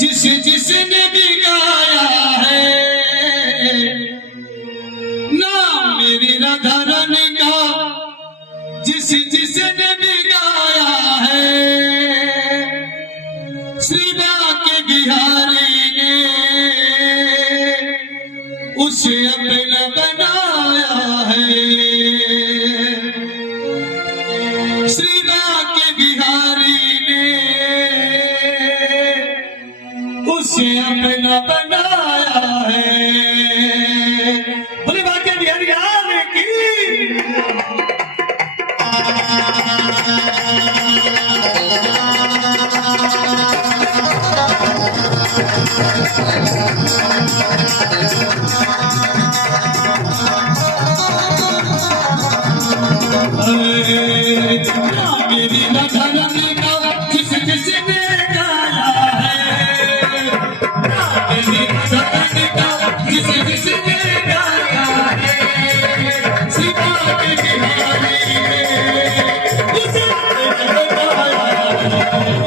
जिसने भी गाया है नाम मेरी राधा रानी का, जिसने भी गाया है श्रीदा के बिहारी ने उसे अपना बनाया है। श्रीदा के बिहारी ने उसे अपना बनाया है। बोले बाके बिहारी आने की। मेरी राधा रानी का जिसने गाया है, मेरी राधा रानी का जिसने गाया है सीता के बिहारी ने उसे बनाया है।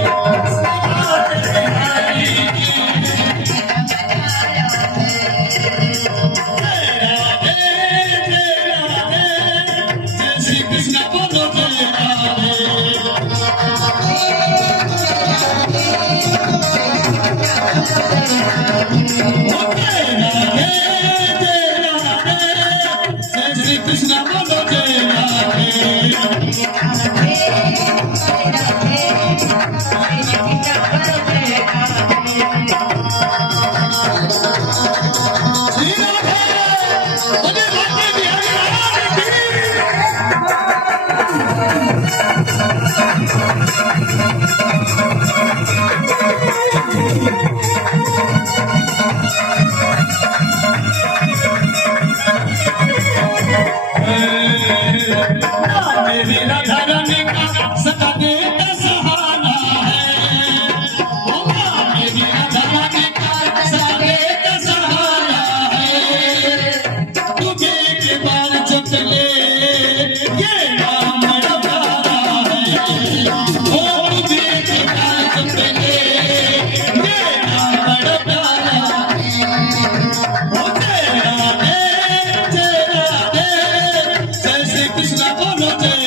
श्री कृष्ण बोलो श्री कृष्ण बोलो जय मेरी राधा रानी का सदा देता सहारा है। मेरी राधा रानी का सदा देता सहारा है। तुझे के बाल चले ये नाम बड़ा प्यारा है। तुझे के बाल चले ये नाम बड़ा प्यारा है। कृष्ण बोलो जय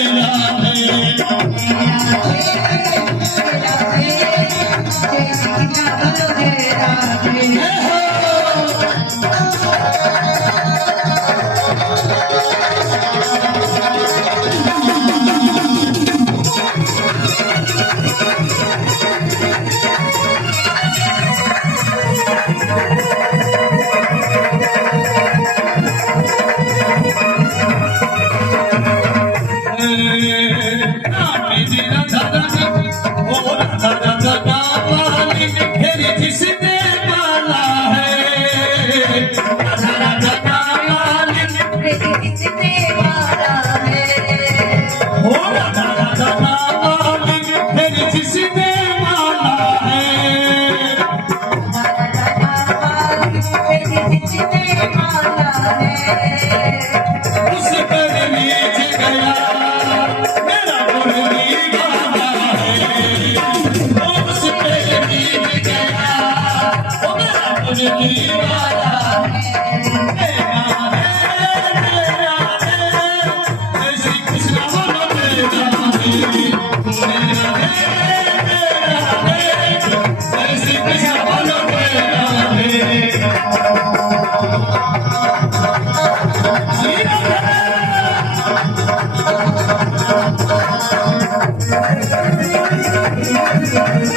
जिसने माला है जिसने माला है हो राधा राधा मालिक जिसने माला है जिसने माला है उस पर नीच गया मेरा मुरली वाला है। उस पर नीच गया मेरा मुरली वाला है। श्री कृष्ण बोलो श्री कृष्ण बोलो श्री